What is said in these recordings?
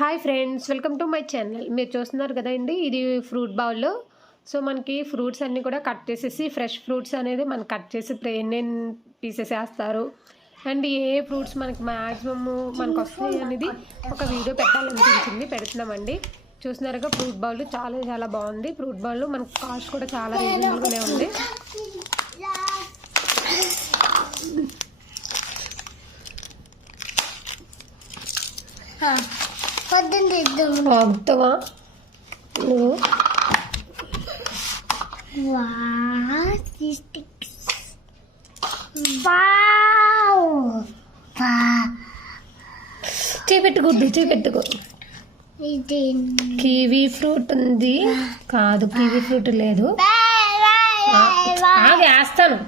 Hi friends, welcome to my channel. మీరు చూస్తున్నారు కదండి, ఇది ఫ్రూట్ బౌల్. సో మనకి ఫ్రూట్స్ అన్నీ కూడా కట్ చేసేసి, ఫ్రెష్ ఫ్రూట్స్ అనేది మనకి కట్ చేసి ప్లెయిన్ పీసెస్ వేస్తారు. అండ్ ఏ ఫ్రూట్స్ మనకి మ్యాక్సిమమ్ మనకు వస్తాయి అనేది ఒక వీడియో పెట్టాలనిపించింది, పెడుతున్నామండి. చూస్తున్నారుగా ఫ్రూట్ బౌల్ చాలా చాలా బాగుంది. ఫ్రూట్ బౌల్ మనకు కాస్ట్ కూడా చాలా రీజనబుల్గానే ఉంది. ఆగుతావా నువ్వు? చూపెట్టుకోద్దు, చూపెట్టుకో. కివీ ఫ్రూట్ ఉంది కాదు, కివీ ఫ్రూట్ లేదు. వేస్తాను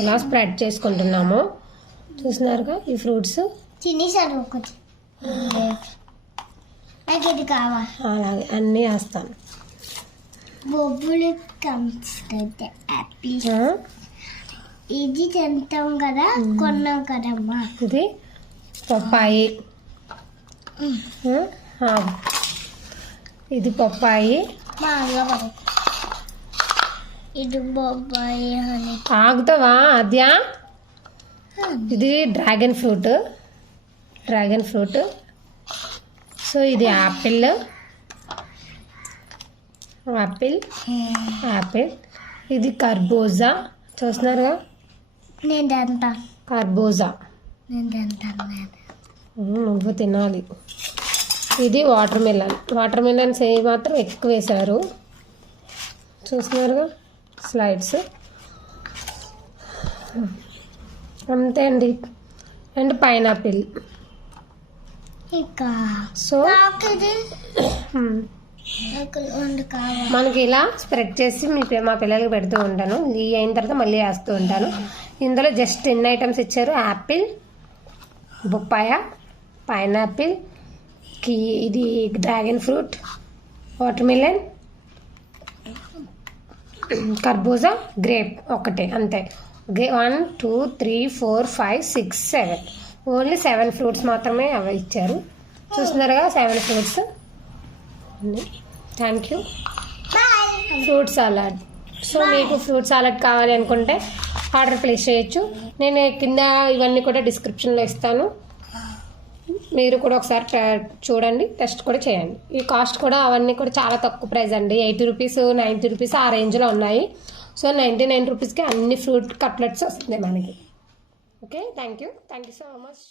ఇలా స్ప్రెడ్ చేసుకుంటున్నాము. చూస్తున్నారుగా ఈ ఫ్రూట్స్ తినేసాను. నాకు ఇది కావాలి. అలాగే అన్నీ వేస్తాను. బొబ్బులు ఇది తింటాం కదా, కొన్నాం కదమ్మా. ఇది పప్పాయి, ఇది పప్పాయి. ఇది బొబ్బాయి. ఆగుతావా అద్యా? ఇది dragon fruit, dragon fruit. So ఇది యాపిల్, యాపిల్, యాపిల్. ఇది కర్బూజా. చూస్తున్నారుగా, నేను తింటా. కర్బూజా నేను తింటాను. నువ్వు తినాలి. ఇది వాటర్ మిలన్. వాటర్ మిలన్స్ మాత్రం ఎక్కువ వేశారు. చూస్తున్నారుగా స్లైడ్స్. అంతే అండి. And pineapple. సో మనకి ఇలా స్ప్రెడ్ చేసి మా పిల్లలకి పెడుతూ ఉంటాను. ఈ అయిన తర్వాత మళ్ళీ వేస్తూ ఉంటాను. ఇందులో జస్ట్ 10 ఐటమ్స్ ఇచ్చారు. యాపిల్, బొప్పాయ, పైనాపిల్, ఇది డ్రాగన్ ఫ్రూట్, వాటర్ మిలన్, కర్బూజా, గ్రేప్ ఒకటే, అంతే. 1 2 3 4 5 6 7 ఓన్లీ 7 ఫ్రూట్స్ మాత్రమే అవి ఇచ్చారు. చూస్తున్నారుగా 7 fruits. Thank you. Fruit salad. So మీకు ఫ్రూట్ సాలాడ్ కావాలి అనుకుంటే ఆర్డర్ ప్లేస్ చేయొచ్చు. నేను కింద ఇవన్నీ కూడా డిస్క్రిప్షన్లో ఇస్తాను. మీరు కూడా ఒకసారి చూడండి, టెస్ట్ కూడా చేయండి. ఈ కాస్ట్ కూడా అవన్నీ కూడా చాలా తక్కువ ప్రైస్ అండి. 80 రూపీస్, 90 రూపీస్ ఆ రేంజ్లో ఉన్నాయి. సో 99 రూపీస్కి అన్ని ఫ్రూట్ కట్లెట్స్ వస్తుంది మనకి. Okay, thank you so much.